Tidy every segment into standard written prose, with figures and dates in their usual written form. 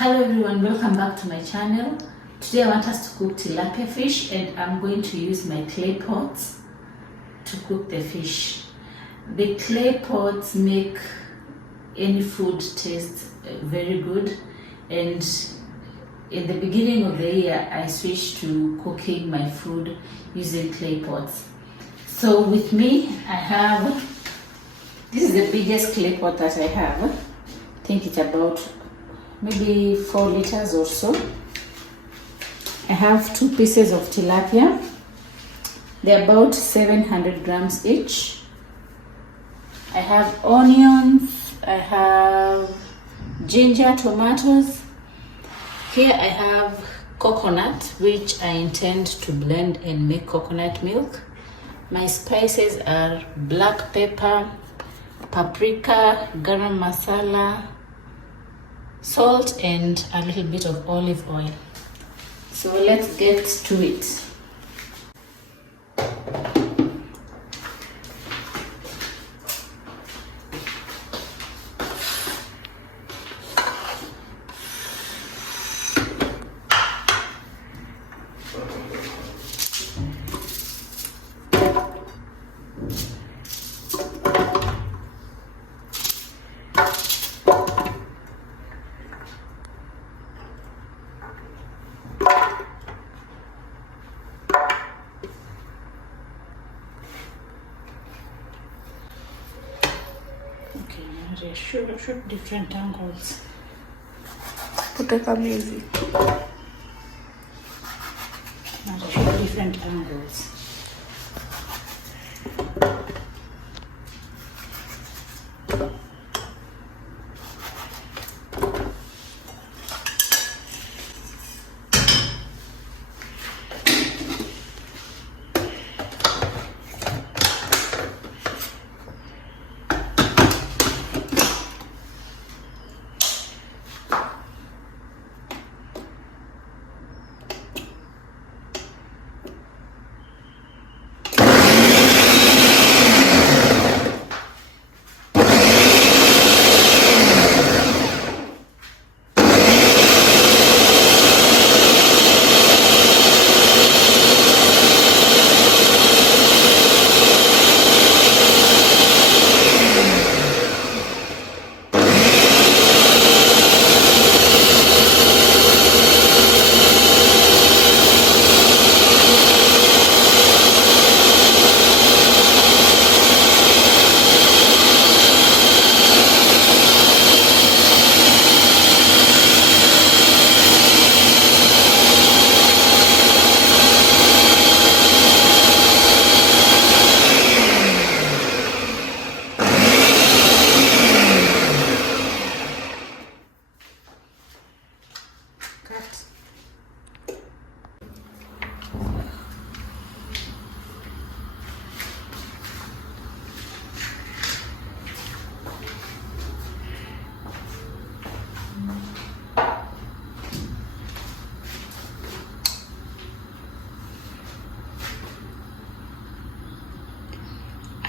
Hello everyone, welcome back to my channel. Today I want us to cook tilapia fish and I'm going to use my clay pots to cook the fish. The clay pots make any food taste very good, and in the beginning of the year I switched to cooking my food using clay pots. So with me I have, this is the biggest clay pot that I have. I think it's about maybe 4 liters or so. I have 2 pieces of tilapia. They're about 700 grams each. I have onions, I have ginger, tomatoes. Here I have coconut, which I intend to blend and make coconut milk. My spices are black pepper, paprika, garam masala, salt, and a little bit of olive oil. So let's get to it. Shoot different angles. Kutaka music. Shoot different angles.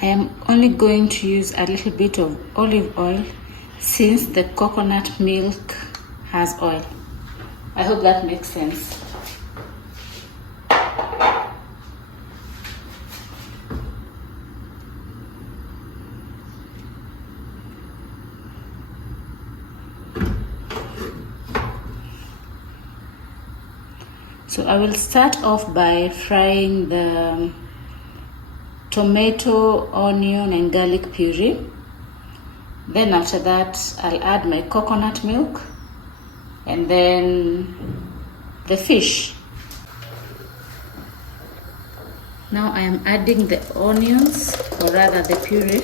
I am only going to use a little bit of olive oil since the coconut milk has oil. I hope that makes sense. So I will start off by frying the tomato, onion and garlic puree. Then after that I'll add my coconut milk and then the fish. Now I am adding the onions, or rather the puree.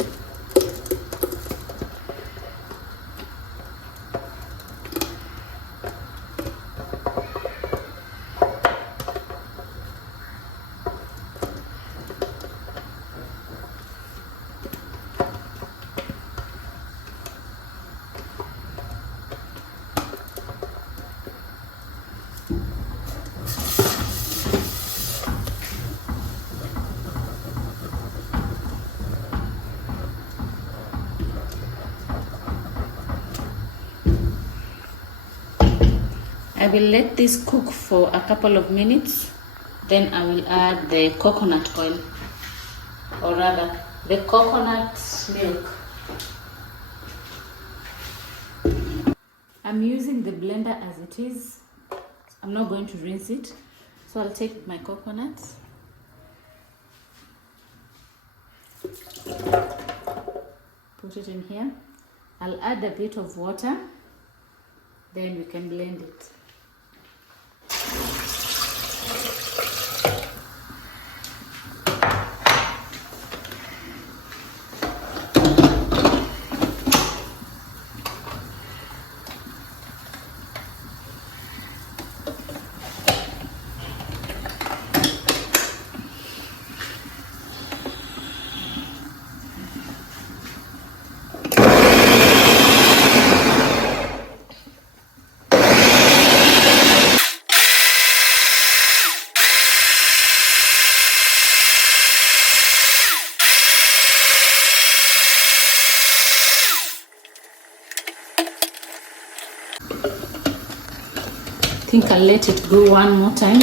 I will let this cook for a couple of minutes, then I will add the coconut oil, or rather the coconut milk. I'm using the blender as it is. I'm not going to rinse it. So I'll take my coconuts, put it in here. I'll add a bit of water, then we can blend it. I think I'll let it go one more time.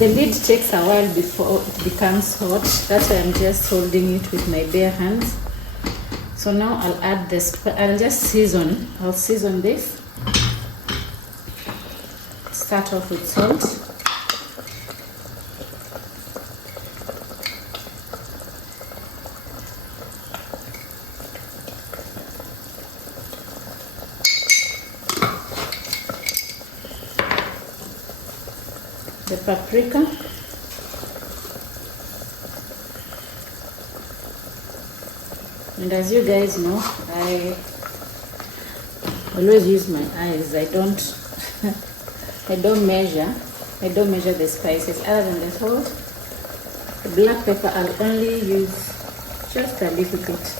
The lid takes a while before it becomes hot. That's why I'm just holding it with my bare hands. So now I'll add this. I'll just season. I'll season this. Start off with salt. The paprika, and as you guys know, I always use my eyes. I don't measure the spices. Other than the salt, the black pepper, I'll only use just a little bit.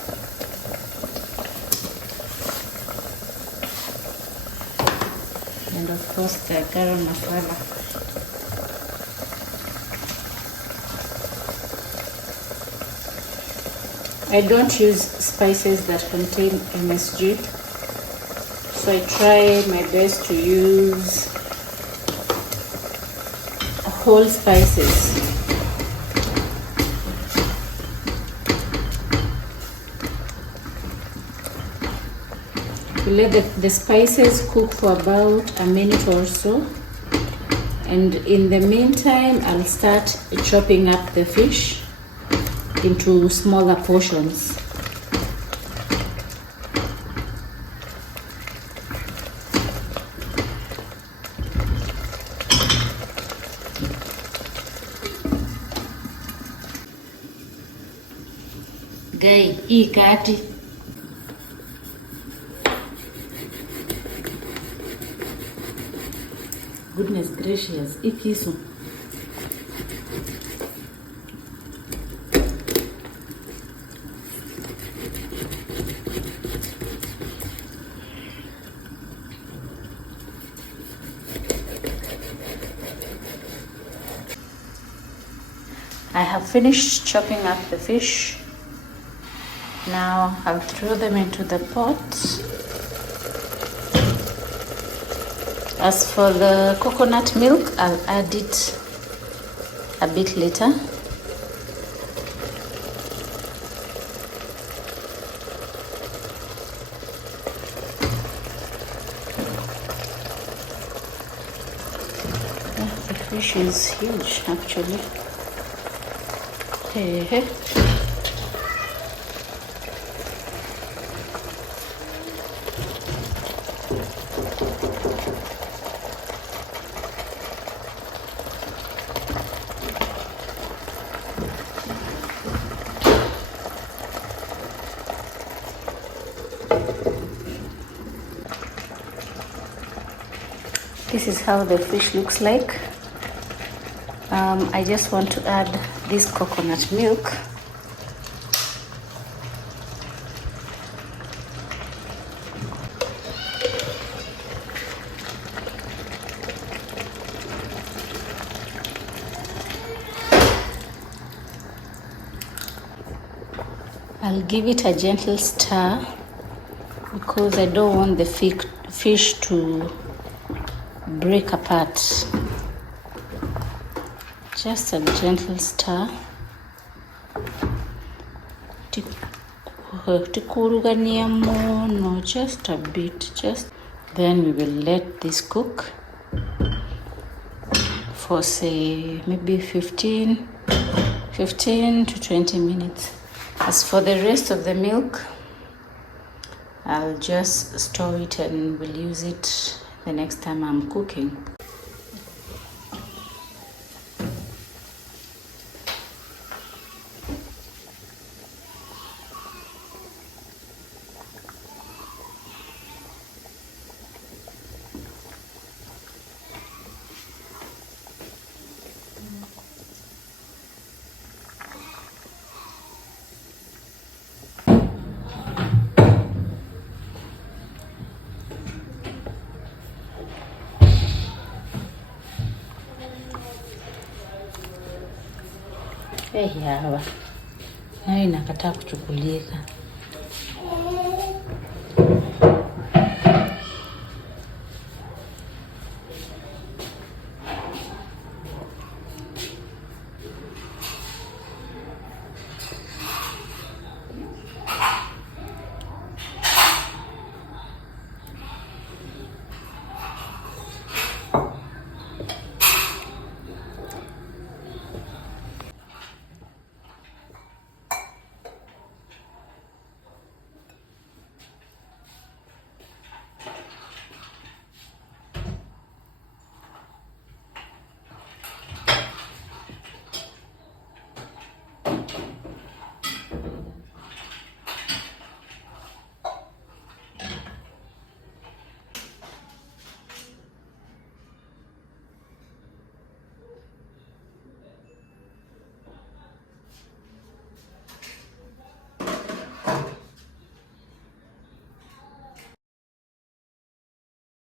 And of course the garam masala. I don't use spices that contain MSG, so I try my best to use whole spices. We let the spices cook for about a minute or so, and in the meantime I'll start chopping up the fish into smaller portions. Guy, hii kati goodness gracious, hii kisu I have finished chopping up the fish. Now I'll throw them into the pot. As for the coconut milk, I'll add it a bit later. The fish is huge actually. Hey. This is how the fish looks like. I just want to add this coconut milk. I'll give it a gentle stir because I don't want the fish to break apart. Just a gentle stir. No, just a bit. Then we will let this cook for say maybe 15 to 20 minutes. As for the rest of the milk, I'll just store it and we'll use it the next time I'm cooking. Yawa nayo inakataa kuchukulika.